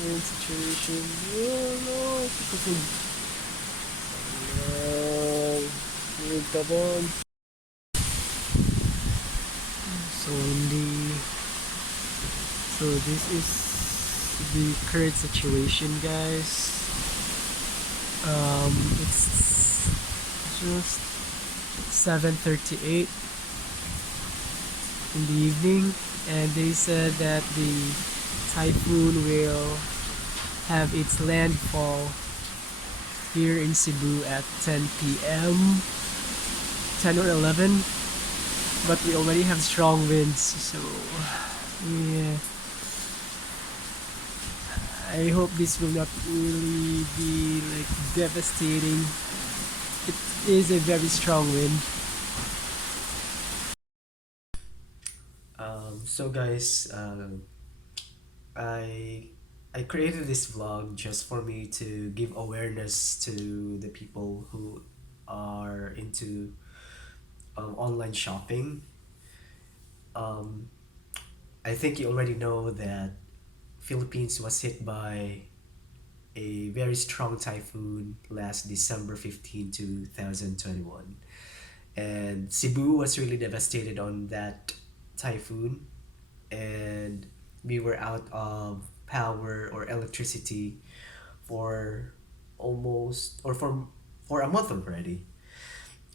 current situation. Oh no, kapatid. Ayan. Wait, come on. So hindi. So this is the current situation, guys. It's just 7:38 in the evening, and they said that the typhoon will have its landfall here in Cebu at 10 p.m. 10 or 11, but we already have strong winds, so yeah. I hope this will not really be like devastating. It is a very strong wind. So guys, I I created this vlog just for me to give awareness to the people who are into online shopping. Um, I think you already know that Philippines was hit by a very strong typhoon last December 15, 2021. And Cebu was really devastated on that typhoon. And we were out of power or electricity for almost or for a month already.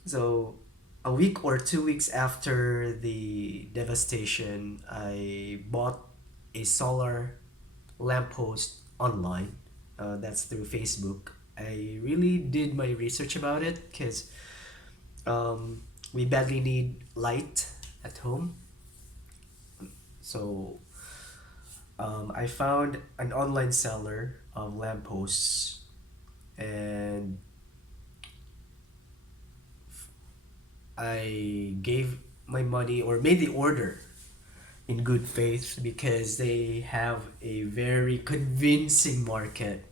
So a week or 2 weeks after the devastation, I bought a solar lamppost online. That's through Facebook. I really did my research about it because we badly need light at home. So I found an online seller of lampposts, and I gave my money or made the order in good faith because they have a very convincing market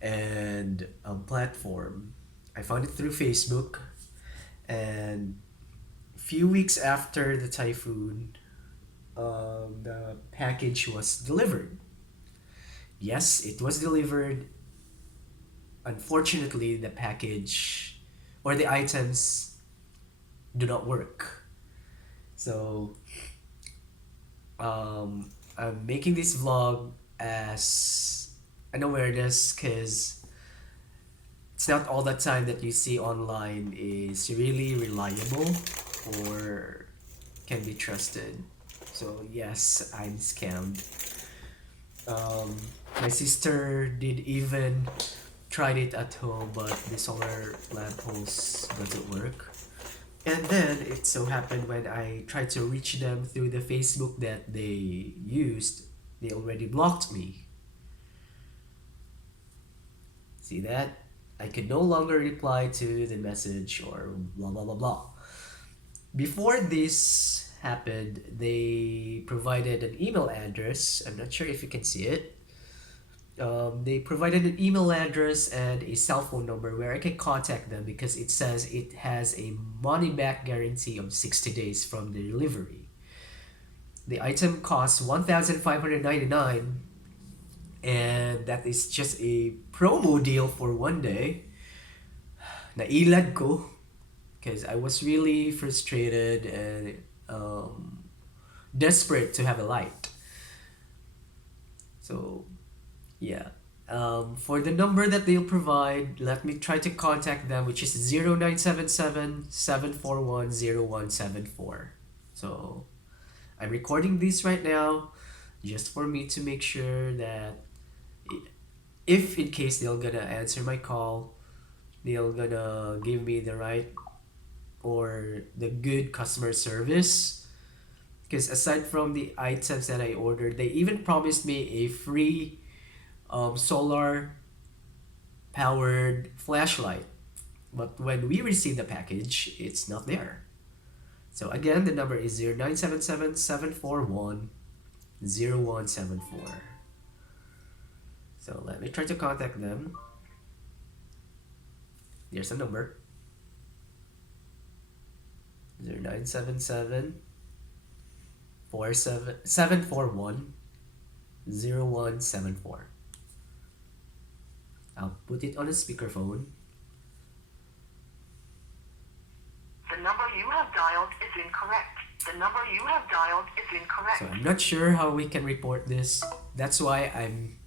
and platform. I found it through Facebook, and few weeks after the typhoon, the package was delivered. Yes, it was delivered. Unfortunately, the package or the items do not work. So I'm making this vlog as an awareness because it's not all the time that you see online is really reliable or can be trusted. So yes, I'm scammed. Um, my sister did even tried it at home, but the solar lamppost doesn't work. And then it so happened when I tried to reach them through the Facebook that they used, they already blocked me. See that? I could no longer reply to the message or blah blah blah blah. Before this happened, they provided an email address. I'm not sure if you can see it. They provided an email address and a cell phone number where I can contact them because it says it has a money back guarantee of 60 days from the delivery. The item costs 1,599, and that is just a promo deal for one day. Nailad ko because I was really frustrated and desperate to have a light. So yeah. For the number that they'll provide, let me try to contact them, which is 0977-741-0174. So I'm recording this right now just for me to make sure that if in case they're gonna answer my call, they're gonna give me the right or the good customer service. Because aside from the items that I ordered, they even promised me a free solar powered flashlight. But when we received the package, it's not there. So again, the number is 0977-741-0174. So let me try to contact them. There's a number. 0977 741 0174. I'll put it on a speakerphone. The number you have dialed is incorrect. The number you have dialed is incorrect. So I'm not sure how we can report this. That's why I'm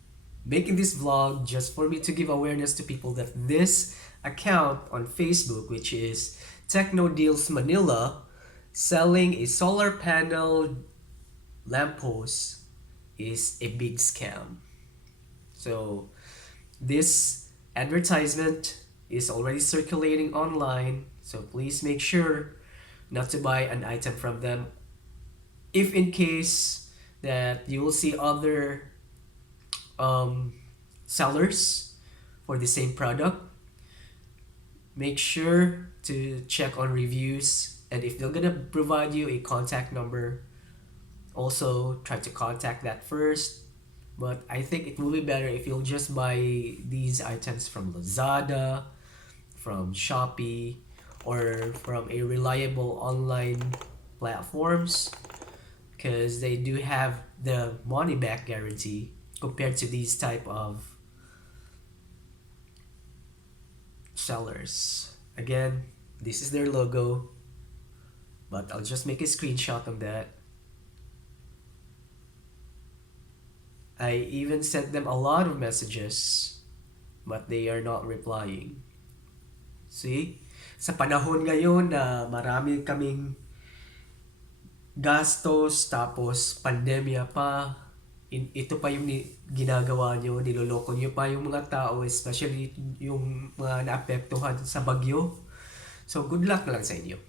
making this vlog, just for me to give awareness to people that this account on Facebook, which is Techno Deals Manila, selling a solar panel lamppost, is a big scam. So this advertisement is already circulating online, so please make sure not to buy an item from them. If in case that you will see other sellers for the same product, make sure to check on reviews, and if they're gonna provide you a contact number, also try to contact that first. But I think it will be better if you'll just buy these items from Lazada, from Shopee, or from a reliable online platforms, because they do have the money back guarantee compared to these type of sellers. Again, this is their logo, but I'll just make a screenshot of that. I even sent them a lot of messages, but they are not replying. See? Sa panahon ngayon na marami kaming gastos, tapos pandemya pa, ito pa yung ginagawa nyo, niloloko nyo pa yung mga tao, especially yung mga naapektuhan sa bagyo. So, good luck na lang sa inyo.